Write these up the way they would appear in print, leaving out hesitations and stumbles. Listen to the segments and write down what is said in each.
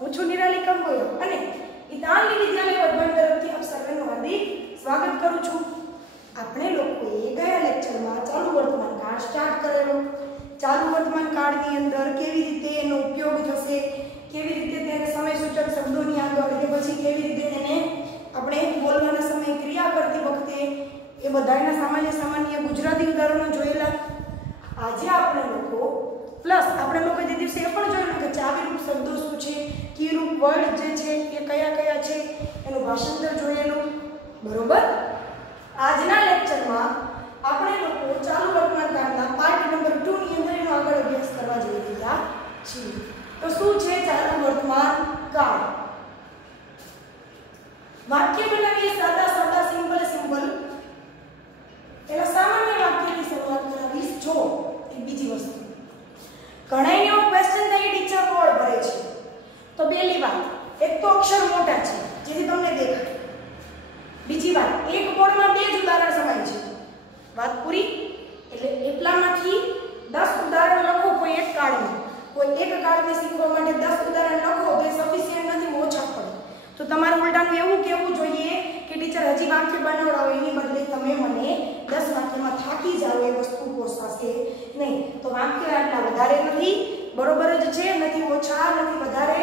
હું છું નિરાલી કંબોયો અને ઇતાલની વિદ્યાલય વર્ધમાન તરફથી આપ સર્વેનું હાર્દિક સ્વાગત કરું છું. આપણે લોકોએ ગયા લેક્ચરમાં ચાલુ વર્તમાન કાળ સ્ટાર્ટ કરેલો. ચાલુ વર્તમાન કાળની અંદર કેવી રીતે એનો ઉપયોગ થશે, કેવી રીતે તેને સમય સૂચક શબ્દોની આગળ કે પછી કેવી રીતે તેને આપણે બોલવાના સમયે ક્રિયા કરતી વખતે એ બધાના સામાન્ય ગુજરાતી ઉદાહરણો જોયેલા. આજે આપણે લોકો પ્લસ આપણે લોકો જે દિવસે એ પણ જોયેલું કે ચાવીરૂપ શબ્દો શું છે, કીરૂપ વર્ડ જે છે એ કયા કયા છે, એનું ભાષાંતર જોયેલું. બરોબર. આજના લેક્ચરમાં આપણે લોકો ચાલુ વર્તમાન કાળના પાર્ટ નંબર 2 ની અંદર એનો આગળ અભ્યાસ કરવા જઈ રહ્યા છીએ. તો શું છે ચાલુ વર્તમાન કાળ? વાક્ય બનાવીએ સાદા સિમ્પલ. એના સામાન્ય વાક્યની શરૂઆત કરાવીશ. જો એક બીજી વસ્તુ ઘણાયનો ક્વેશ્ચન થાય ટીચર બોર્ડ ભરે છે તો પહેલી વાત એક તો અક્ષર મોટા છે જેથી તમને દેખાય. બીજી વાત એક બોર્ડમાં બે જ ઉદાહરણ સમાય છે. વાત પૂરી. એટલે એટલામાંથી 10 ઉદાહરણ લખો કોઈ એક કાળમાં. કોઈ એક કાળને શીખવા માટે 10 ઉદાહરણ લખો તો સફિશિયન્ટ નથી, ઓછા પડે. તો તમારે ઉલટાનું એવું કહેવું જોઈએ કે ટીચર હજી વાક્ય બનાવડાવો, એની બદલે તમે મને 10 વાક્યમાં થાકી જાઓ એ વસ્તુ પોસાશે નહીં. તો વાક્ય આટલા વધારે નથી, બરોબર જ છે, નથી ઓછા નથી વધારે.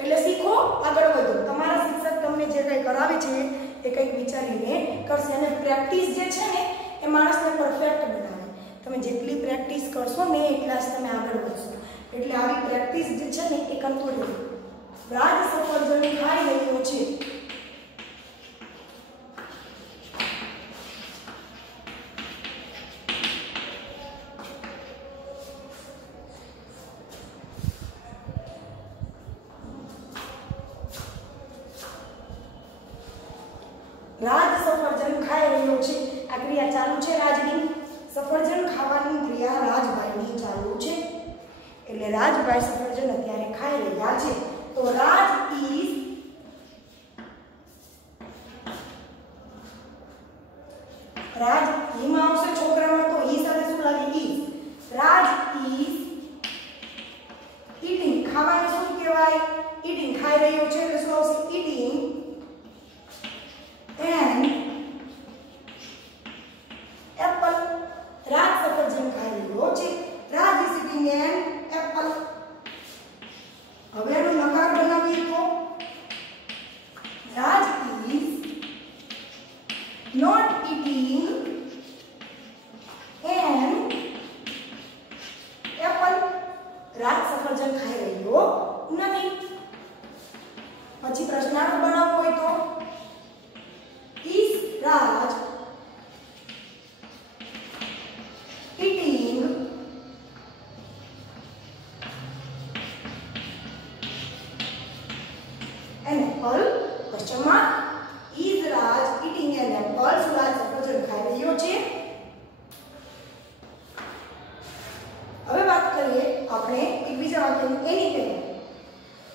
એટલે શીખો, આગળ વધો. તમારા શિક્ષક તમને જે કંઈ કરાવે છે એ કંઈક વિચારીને કરશે. અને પ્રેક્ટિસ જે છે ને એ માણસને પરફેક્ટ બનાવે. તમે જેટલી પ્રેક્ટિસ કરશો ને એટલા જ તમે આગળ વધશો. એટલે આવી પ્રેક્ટિસ જે છે ને એ કરતો રહેજો. રાજ સફરજન ખાઈ રહ્યો છે. રાજ સફરજન ખાઈ રહ્યો છે. આ ક્રિયા ચાલુ છે રાજની. સફરજન ખાવાની ક્રિયા રાજભાઈની ચાલુ છે. એટલે રાજભાઈ સફરજન અત્યારે ખાઈ રહ્યા છે. તો રાજ ઇઝ રાજ ઈમાં આવશે છોકરામાં તો ઈ સાથે શું લાગે ઇઝ. રાજ ઇઝ ઈટિંગ. ખાવાનું શું કહેવાય? ઈટિંગ. ખાઈ રહ્યો છે એટલે શું આવશે? Eating and apple. રાજ સફરજન ખાઈ રહ્યો છે. રાજ is eating an apple. હવે એનો નકાર બનાવીએ તો રાજ is not eating an apple. રાજ સફરજન ખાઈ રહ્યો નથી. પછી પ્રશ્નાર્થ બનાવવો હોય તો is Raj eating an apple? Question mark. Is Raj eating an apple? શું રાજ સફરજન ખાઈ રહ્યો છે? હવે વાત કરીએ આપણે એક બીજા વાક્યની. એની પહેલા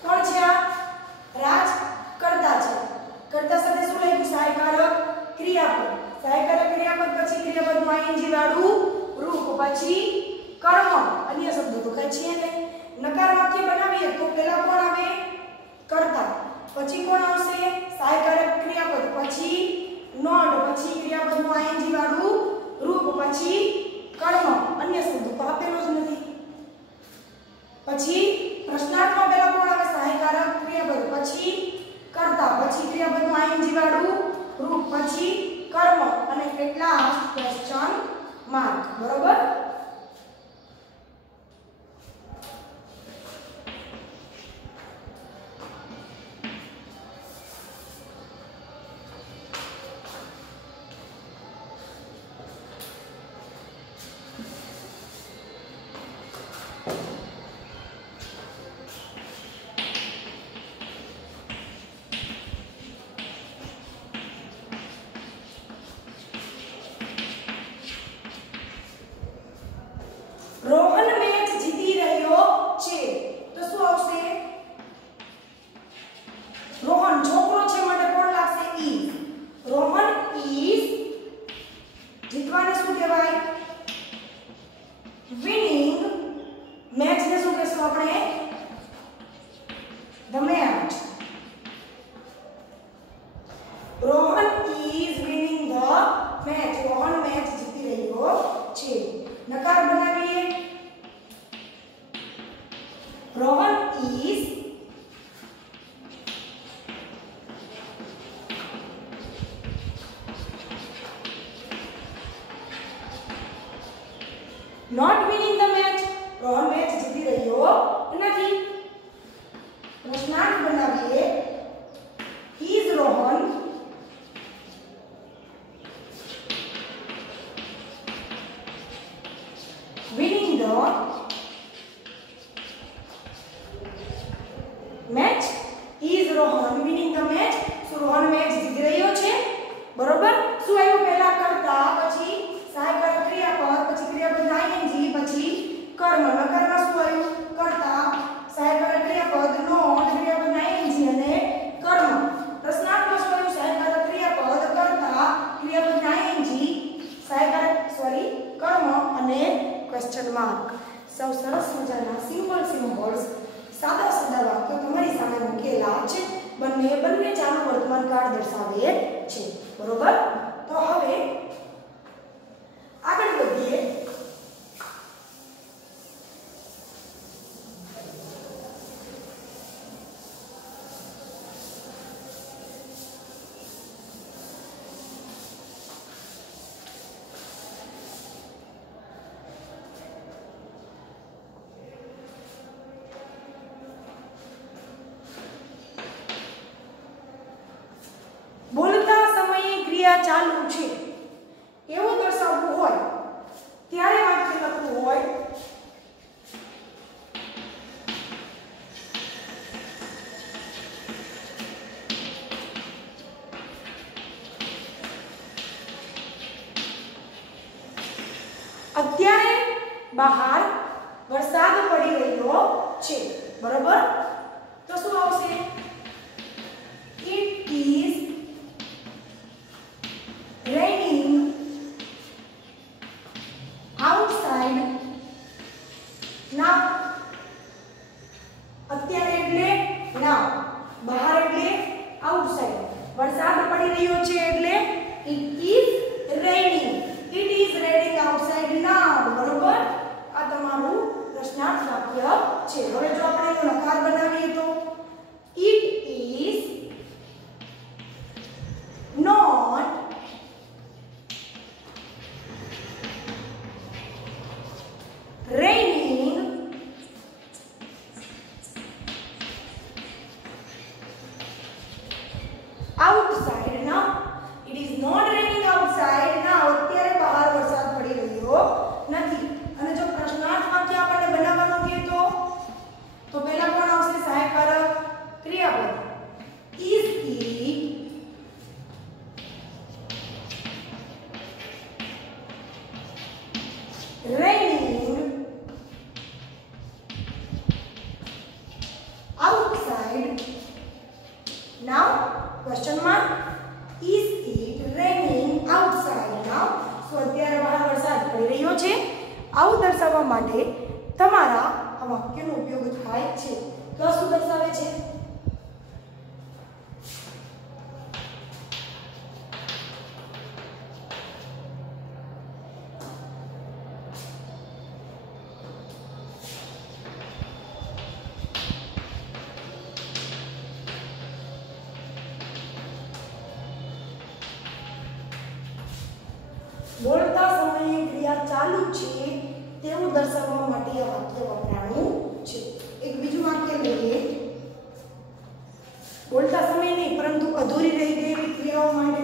કોણ છે આ? રાજ કરતા છે. કરતા સાથે શું લાગ્યું? સહાયકારક ક્રિયાપદ. સહાયકારક ક્રિયાપદ પછી ક્રિયાપદમાં ing વાળું રૂપ, પછી કર્મ, અન્ય શબ્દો તો કઈ છે ને. નકાર વાક્ય બનાવીએ તો પહેલા કોણ આવે? કરતા. પછી કોણ આવશે? સહાયકારક ક્રિયાપદ, પછી નોટ, પછી ક્રિયાપદમાં ing વાળું રૂપ, પછી કર્મ, અન્ય શબ્દો તો આપેલો જ નથી. પછી પ્રશ્નાર્થમાં પહેલા કોણ આવે? સહાયકારક ક્રિયાપદ, પછી કરતા, પછી ક્રિયાપદમાં ing વાળું રૂપ, પછી કર્મ અને કેટલા ક્વેશ્ચન માર્ક. બરોબર. રોહન મેચ જીતી રહ્યો છે તો શું આવશે? રોહન છોકરો છે માટે કોણ લાગશે? ઇઝ. રોહન ઇઝ જીતવાને શું કહેવાય? વિનિંગ મેચ ને શું કહેશું આપણે? The match. મેચ રોહન મેચ જીતી રહ્યો છે નકાર બનાવીએ Rohan is not winning the match Rohan મેચ જીતી રહ્યો નથી પ્રશ્નાર્થ બનાવીએ is Rohan winning the match is Rohan winning the match so Rohan મેચ જીતી રહ્યો છે બરોબર શું આવ્યું પહેલા કરતા પછી સહાયક ક્રિયાપદ પછી ક્રિયાપદ ing પછી કર્મ નકારમાં શું આવ્યું કરતા સહાયક ક્રિયાપદ નોટ ક્રિયાપદ ing અને કર્મ પ્રશ્નાર્થમાં શું આવ્યું સહાયક ક્રિયાપદ કરતા ક્રિયાપદ ing સહાયક કર્મ અને ક્વેશ્ચન માર્ક સૌ સરસ મજાના સિમ્પલ્સ સાદા સાદા વાક્યો તમારી સામે મૂકેલા છે બંને ચાલુ વર્તમાન કાળ દર્શાવે છે બરોબર તો હવે આગળ વધીએ બોલતા સમયે ક્રિયા ચાલુ છે એવું દર્શાવવું હોય ત્યારે વાક્ય લખવું હોય અત્યારે બહાર વરસાદ પડી રહ્યો છે બરાબર તો શું આવશે it is raining outside now અત્યારે એટલે now બહાર એટલે outside વરસાદ પડી રહ્યો છે એટલે it is raining outside now બરોબર આ તમારું પ્રશ્નાર્થ વાક્ય છે હવે જો આપણે એનો નકાર બનાવીએ તો it is not raining outside now it is not raining outside now અત્યારે બહાર વરસાદ પડી રહ્યો નથી અને જો પ્રશ્નાર્થ વાક્ય આપણને બનાવવાનું કહે તો પહેલા કોણ આવશે સહાયક ક્રિયાપદ is it raining outside now question mark is it raining outside now so અત્યારે બહાર વરસાદ પડી રહ્યો છે આવું દર્શાવવા માટે તમારા આ વાક્યનો ઉપયોગ થાય છે તો શું દર્શાવે છે બોલતા સમયે ક્રિયા ચાલુ છે તેવું દર્શાવવા માટે આ વાક્ય વપરાયું છે એક બીજું વાક્ય લઈએ બોલતા સમયે નહીં પરંતુ અધૂરી રહી ગયેલી ક્રિયાઓ માટે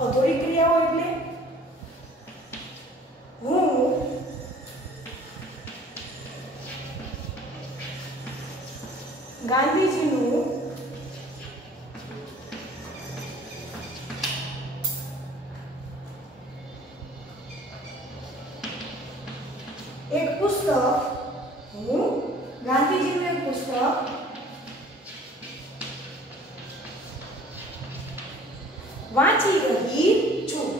અધૂરી ક્રિયાઓ એટલે હું ગાંધીજીનું એક પુસ્તક હું ગાંધીજીનું એક પુસ્તક વાંચી રહી છું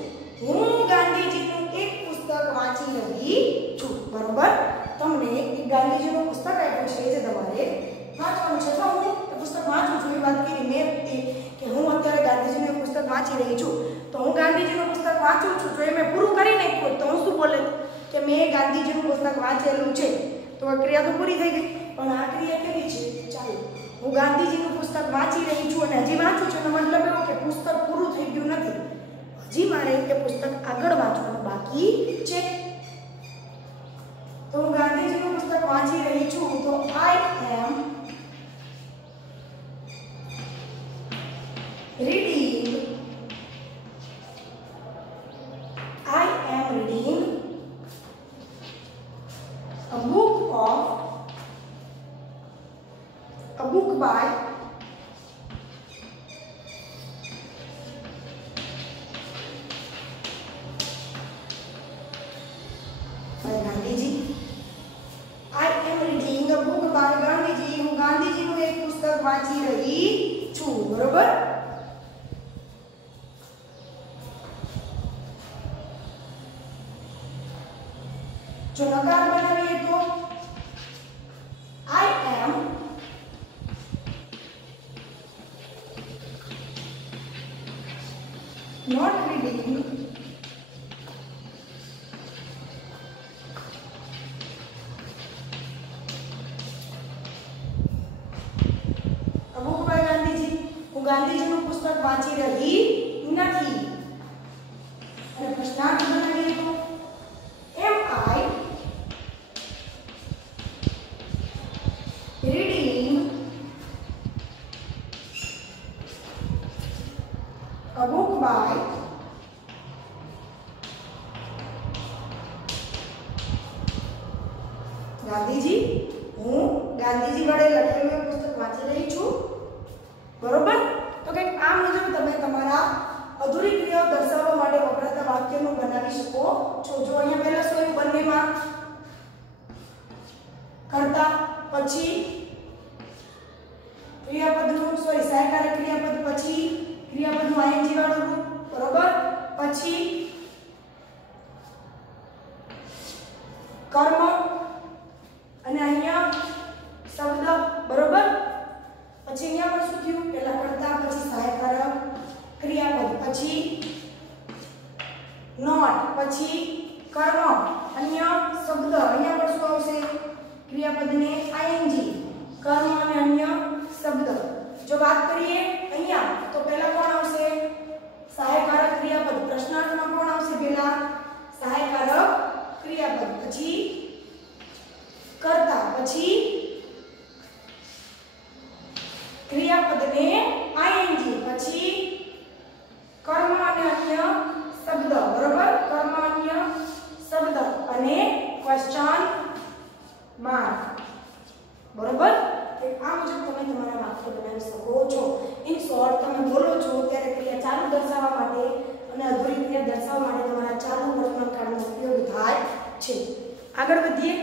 હું ગાંધીજીનું એક પુસ્તક વાંચી રહી છું बरोबर તમને એક ગાંધીજીનું પુસ્તક આપ્યું છે જે તમારે વાંચવાનું છે. તો હું એ પુસ્તક વાંચું છું એ વાત કરી મેં કે હું અત્યારે ગાંધીજીનું પુસ્તક વાંચી રહી છું. તો હું ગાંધીજીનું પુસ્તક વાંચું છું જો એ મેં પૂરું કરી નાખ્યું તો હું શું બોલે કે મેં ગાંધીજીનું પુસ્તક વાંચેલું છે. તો આ ક્રિયા તો પૂરી થઈ ગઈ. પણ આ ક્રિયા કેવી છે? ચાલો હું ગાંધીજીનું પુસ્તક વાંચી રહી છું અને હજી વાંચું છું એનો મતલબ એવો કે પુસ્તક પૂરું થઈ ગયું નથી. હજી મારે તે પુસ્તક આગળ વાંચવાનું બાકી છે. તો હું ગાંધીજીનું પુસ્તક વાંચી રહી છું તો આઈ એમ reading a book by Gandhiji. I am reading a book by Gandhiji. હું ગાંધીજીનું એક પુસ્તક વાંચી રહી છું. બરોબર. જો નકાર બનાવીએ તો I am not reading a book by Gandhiji. હું ગાંધીજીનું પુસ્તક વાંચી રહી નથી. અને પ્રશ્નાર્થ બનાવીએ તો am I reading a book by Gandhiji. હું ગાંધીજી વડે લખેલું પુસ્તક વાંચી રહી છું. બરોબર. તો કંઈક આ મુજબ તમે તમારા અધૂરી ક્રિયાઓ દર્શાવવા માટે વપરાતા વાક્યનું બનાવી શકો છો. જો અહીંયા પહેલા શું બંનેમાં કર્તા પછી ક્રિયાપદનું સહાયકારક ક્રિયાપદ પછી ક્રિયાપદનું આઈએનજી વાળું રૂપ. બરોબર. પછી કર્મ અને અહીંયા શબ્દ. બરોબર. પછી અહીંયા પણ શું થયું? પહેલા કર્તા પછી સહાયકારક ક્રિયાપદ પછી નોટ પછી કર્મ અહીંયા શબ્દ. અહીંયા પણ શું આવશે? ક્રિયાપદને આઈએનજી કર્મ અને અન્ય શબ્દ. જો વાત કરીએ અહીંયા તો પહેલા કોણ આવશે? સહાયકારક ક્રિયાપદ. પ્રશ્નાર્થમાં કોણ આવશે? પહેલા સહાયકારક ક્રિયાપદ પછી કર્તા પછી ક્રિયાપદને આઈએનજી પછી કર્મ અને અન્ય શબ્દ. બરોબર. કર્મ અન્ય શબ્દ અને ક્વેશ્ચન માર્ક. બરોબર. આ મુજબ તમે તમારા વાક્ય બનાવી શકો છો. ઇન શોર્ટ તમે બોલો છો ત્યારે ક્રિયા ચાલુ દર્શાવવા માટે અને અધૂરી ક્રિયા દર્શાવવા માટે તમારા ચાલુ વર્તમાન કાળનો ઉપયોગ થાય છે. આગળ વધીએ.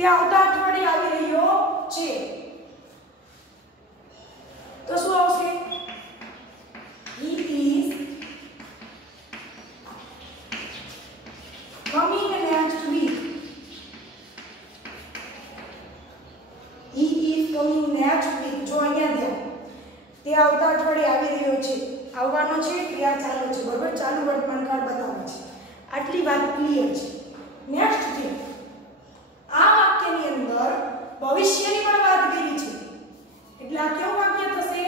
તે આવતા અઠવાડિયે આવી રહ્યો છે. તો શું આવશે? He is છે, ક્રિયા ચાલુ છે, બરોબર. ચાલુ વર્તમાન કાળ બતાવે છે. આટલી વાત ક્લિયર છે. નેક્સ્ટ છે આ વાક્યની અંદર ભવિષ્યની પણ વાત કરી છે, એટલે આ કેવું વાક્ય થશે?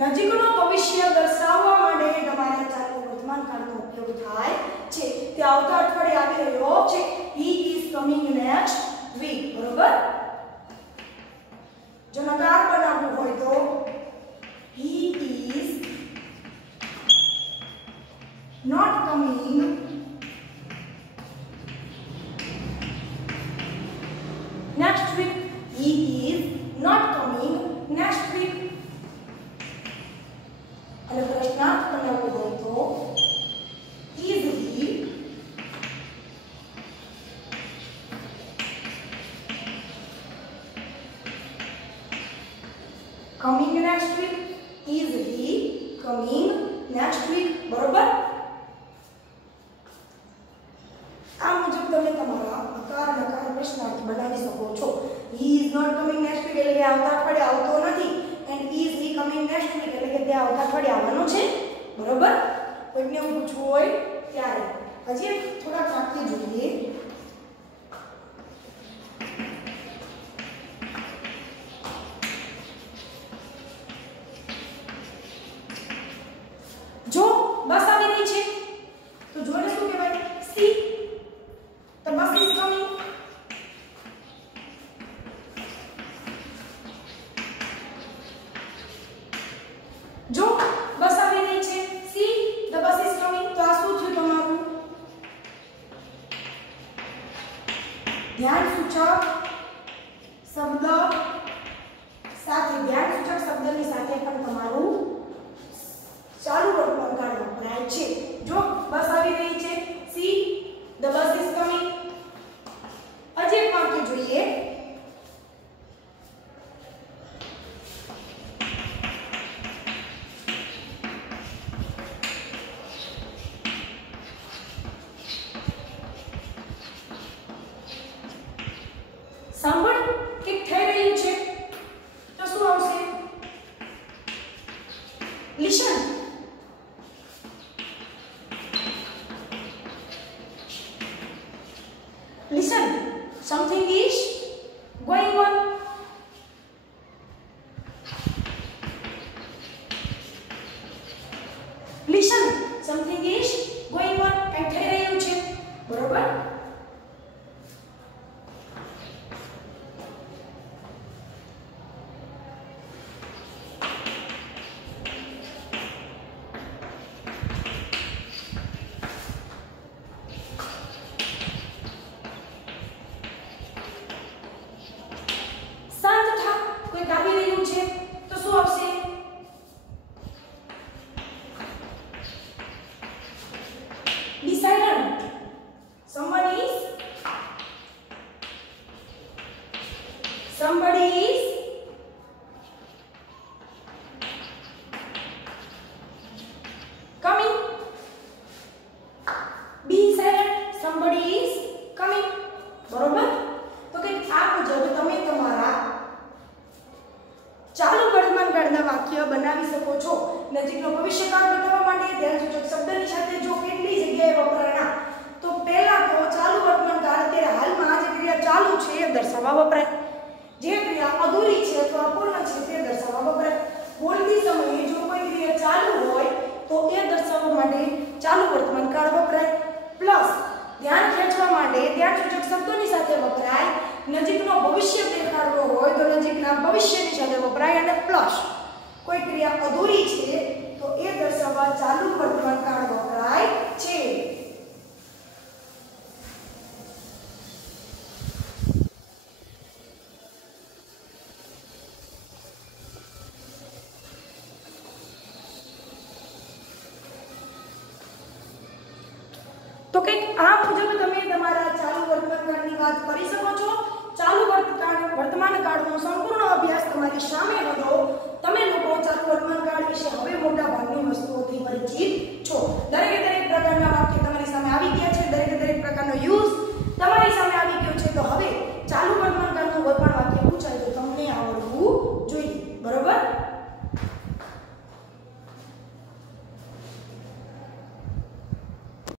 નજીકનું ભવિષ્ય દર્શાવવા માટે તમારે ચાલુ વર્તમાન કાળનો ઉપયોગ થાય છે. તે આવતા અઠવાડિયે આવી રહ્યો છે. he is coming next week, બરોબર. જો નકાર બનાવવું હોય તો he is not coming next week. He is not coming next week. અને પ્રશ્નાર્થ બનાવવું હોય તો is he coming next week? Is he coming next week? બરોબર. આ મુજબ તમે તમારા આકાર નકાર પ્રશ્નાર્થ બનાવી શકો છો. he is not coming next week એટલે કે આવતા અઠવાડિયે આવતો નથી, and is he coming next week એટલે કે તે આવતા અઠવાડિયે આવવાનો છે, બરોબર. કોઈને એવું પૂછવું હોય ત્યારે હજી થોડા વાક્ય જોઈએ. જો બસ આવી રહી છે તો જોને શું કહેવાય? C. The bus is coming. જો બસ આવી રહી છે, C the bus is coming, તો આ શું થયું તમારું? ધ્યાન સૂચક શબ્દ સાથે ધ્યાન સૂચક શબ્દની સાથે પણ તમારું ચાલુ વર્તમાન કાળ વપરાય છે. જો બસ આવી રહી છે, C the bus is coming. હજી એક વાક્ય જોઈએ. સાંભળ કે થઈ રહ્યું છે તો શું આવશે? listen. Listen, something is going on. Listen, something is going on. કઈ થઈ રહ્યું છે, બરોબર. Be silent. Somebody is coming. Be silent. Somebody is coming. બરોબર. તો કે આ મુજબ તમે તમારા ચાલુ વર્તમાન કાળના વાક્ય બનાવી શકો છો. નજીકનો ભવિષ્યકાળ બતાવવા માટે ધ્યાન સૂચક શબ્દની સાથે જો કેટલી જગ્યાએ વપરાણા, તો પહેલા તો ચાલુ વર્તમાન કાળ અત્યારે હાલમાં આ જે ક્રિયા ચાલુ છે એ દર્શાવવા વપરાય. જે ક્રિયા અધૂરી છે અથવા અપૂર્ણ છે તે દર્શાવવા વપરાય. બોલતી સમયે જો કોઈ ક્રિયા ચાલુ હોય તો એ દર્શાવવા માટે ચાલુ વર્તમાન કાળ વપરાય. પ્લસ ધ્યાન ખેંચવા માટે ધ્યાન સૂચક શબ્દોની સાથે વપરાય. નજીકનો ભવિષ્ય દેખાડવો હોય તો નજીકના ભવિષ્યની સાથે વપરાય. અને પ્લસ કોઈ ક્રિયા અધૂરી છે તો એ દર્શાવવા ચાલુ વર્તમાન કાળ વપરાય છે. તો કે આ મુજબ તમે તમારા ચાલુ વર્તમાન કાળની વાત કરી શકો છો. ચાલુ વર્તમાન કાળનો સંપૂર્ણ અભ્યાસ તમારી સામે હતો. તમે લોકો ચાલુ વર્તમાન કાળ વિશે હવે મોટા